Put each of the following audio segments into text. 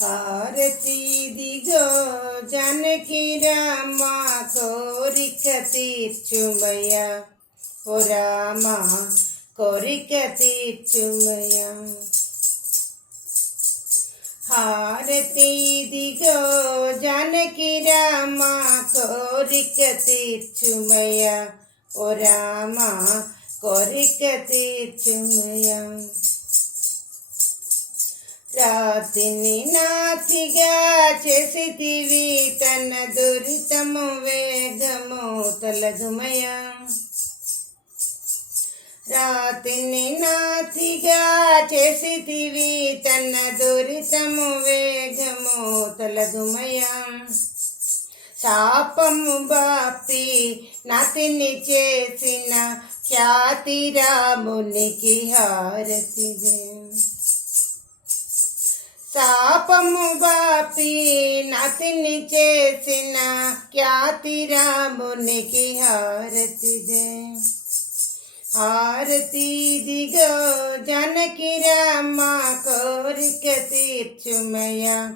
హారతిదిగో జానకి రామ కోరిక తీర్చుమయ్య ఓ రామ కోరిక తీర్చుమయ్య. హారతిదిగో జానకి రామ కోరిక తీర్చుమయ్య ఓ రామ కోరిక తీర్చుమయ్య. రాతిని నాతిగా చేసితివి తన దురితము వేగము తొలగుమయ. రాతిని నాతిగా చేసితివి తన దురితము వేగము తొలగుమయ. శాపము బాపి నాతిని చేసిన ఖ్యాతి రామునికి హారతిదే. శాపము బాపి నాతిని చేసిన ఖ్యాతి రామునికి హారతిదే. హారతిదిగో జానకి రామ కోరిక తీర్చుమయ్య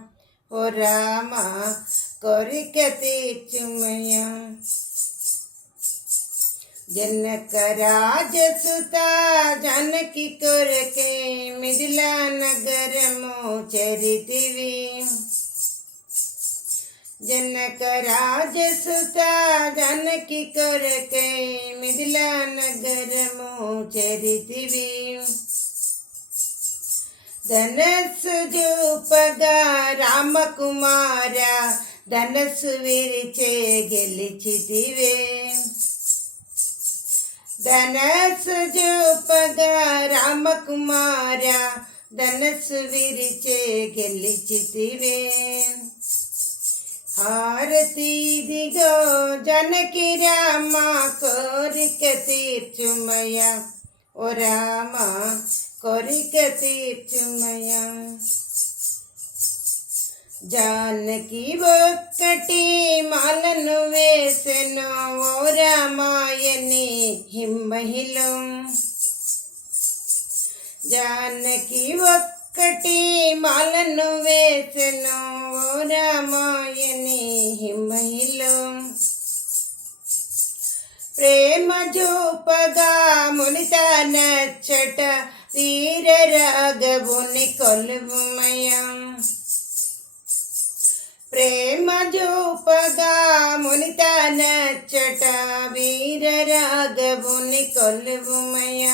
ఓ రామ కోరిక తీర్చుమయ్య. జనక రాజసుత జానకి కొరకే మిథిలా నగరము చరితివి. జనక రాజసుత జానకి కొరకే మిథిలా నగరము చరితివి. ధనస్సు జూపగా రామకుమార ధనస్సు విరిచే గెలిచితివే. ధనస్సు జూపగా రామకుమార ధనస్సు విరిచే గెలిచితివే. హారతిదిగో జానకి రామ కోరిక తీర్చుమయ్య ఓ రామ కోరిక తీర్చుమయ్య. జానకి ఒక్కటి మాలను వేసెను ఓ రామాయణి హిమ్మహిలో. జానకి ఒక్కటి మాలను వేసెను ఓ రామాయణి హిమ్మహిలో. ప్రేమ జూపగా మునిత నచ్చట వీర రాఘవుని కొలువుమయ్య. ప్రేమ జూపగా మునిత నచ్చట వీర రాఘవుని కొలువుమయ్య.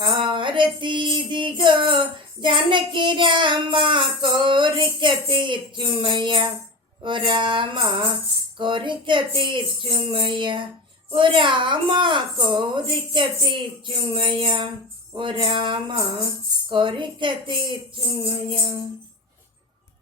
హారతిదిగో జానకి రామ కోరిక తీర్చుమయ్య ఓ రామ కోరిక తీర్చుమయ్య ఓ రామ కోరిక తీర్చుమయ్య ఓ రామ కోరిక తీర్చుమయ్య.